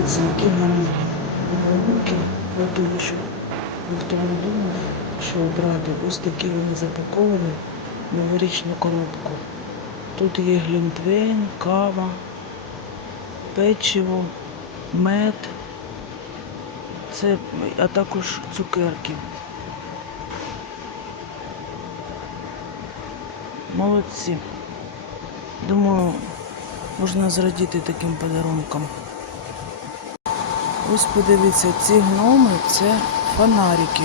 Я що ніхто не думав, що обрати. Ось такі вони запаковані в новорічну коробку. Тут є глінтвейн, кава, печиво, мед, це, а також цукерки. Молодці. Думаю, можна зрадіти таким подарунком. Ось подивіться, ці гноми це фонарики.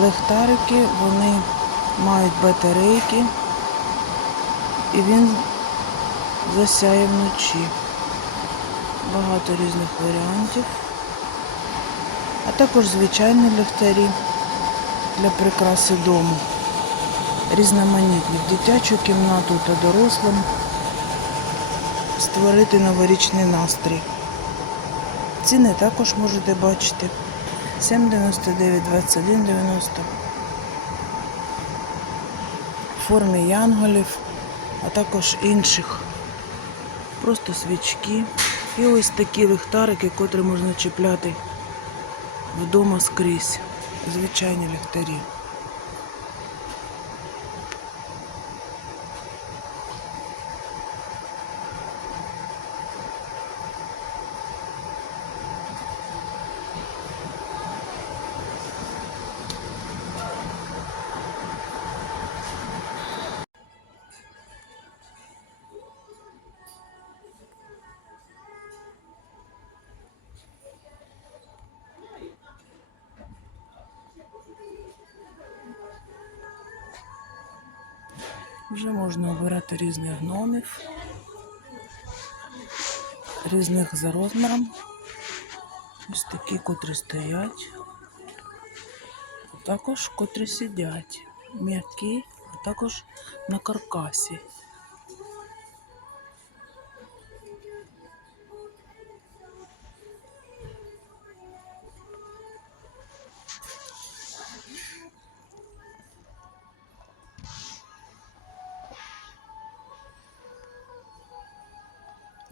Лехтарики, вони мають батарейки і він засяє вночі. Багато різних варіантів. А також звичайні ліхтарі для прикраси дому. Різноманітні в дитячу кімнату та дорослим створити новорічний настрій. Ціни також можете бачити. 7,99, 21,90. Формі янголів, а також інших. Просто свічки. І ось такі ліхтарики, котрі можна чіпляти вдома скрізь. Звичайні ліхтарі. Вже можна обирати різних гномів, різних за розміром. Ось такі, котрі стоять, а також котрі сидять, м'які, а також на каркасі.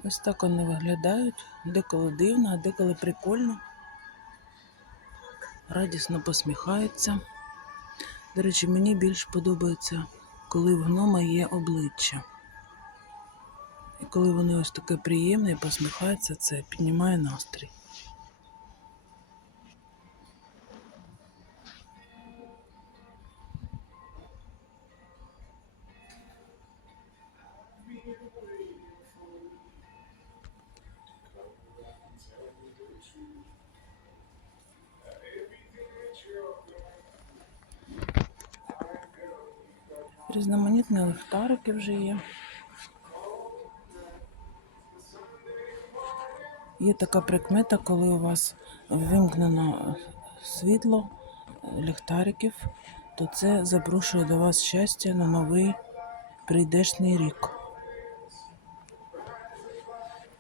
Ось так вони виглядають. Деколи дивно, а деколи прикольно. Радісно посміхаються. До речі, мені більш подобається, коли в гнома є обличчя. І коли вони ось таке приємне і посміхаються, це піднімає настрій. Різноманітні ліхтарики вже є. Є така прикмета, коли у вас вимкнено світло е, ліхтариків, то це запрошує до вас щастя на новий прийдешній рік.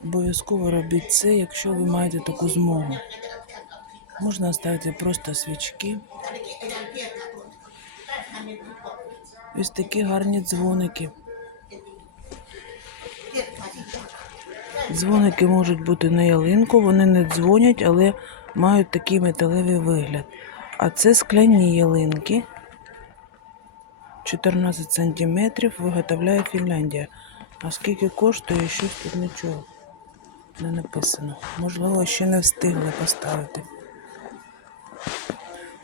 Обов'язково робіть це, якщо ви маєте таку змогу. Можна ставити просто свічки. Ось такі гарні дзвоники. Дзвоники можуть бути на ялинку, вони не дзвонять, але мають такий металевий вигляд. А це скляні ялинки. 14 сантиметрів виготовляє Фінляндія. А скільки коштує, щось тут нічого не написано. Можливо, ще не встигли поставити.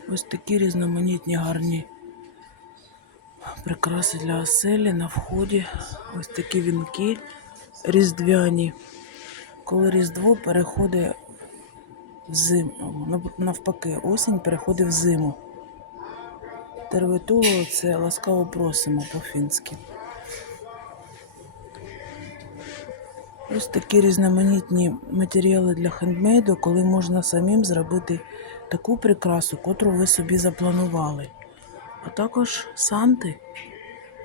Ось такі різноманітні гарні прикраси для оселі на вході. Ось такі вінки різдвяні. Коли Різдво переходить в зиму, навпаки, осінь переходить в зиму. Терветуло це ласкаво просимо по-фінськи. Ось такі різноманітні матеріали для хендмейду, коли можна самим зробити таку прикрасу, котру ви собі запланували. А також санти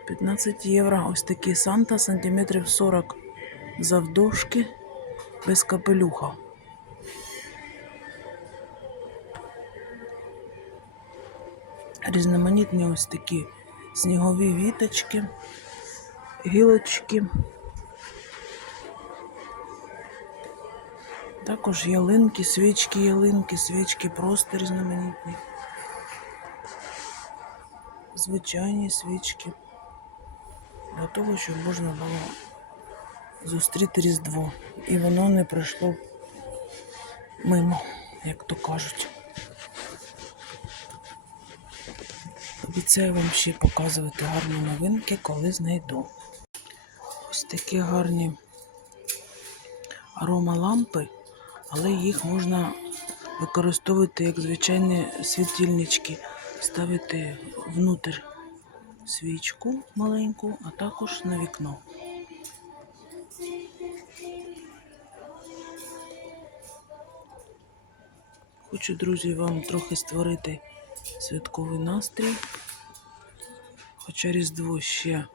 15 євро. Ось такі санта сантиметрів 40 завдовжки без капелюха. Різноманітні ось такі снігові віточки, гілочки. Також ялинки, свічки, ялинки, свічки просто різноманітні. Звичайні свічки. Для того, щоб можна було зустріти Різдво. І воно не пройшло мимо, як то кажуть. Обіцяю вам ще показувати гарні новинки, коли знайду. Ось такі гарні аромалампи, але їх можна використовувати як звичайні світильнички, ставити внутрь свічку маленьку, а також на вікно. Хочу, друзі, вам трохи створити святковий настрій. Хоча Різдво ще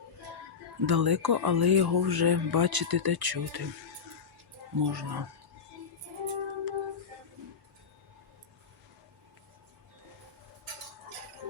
далеко, але його вже бачити та чути можна.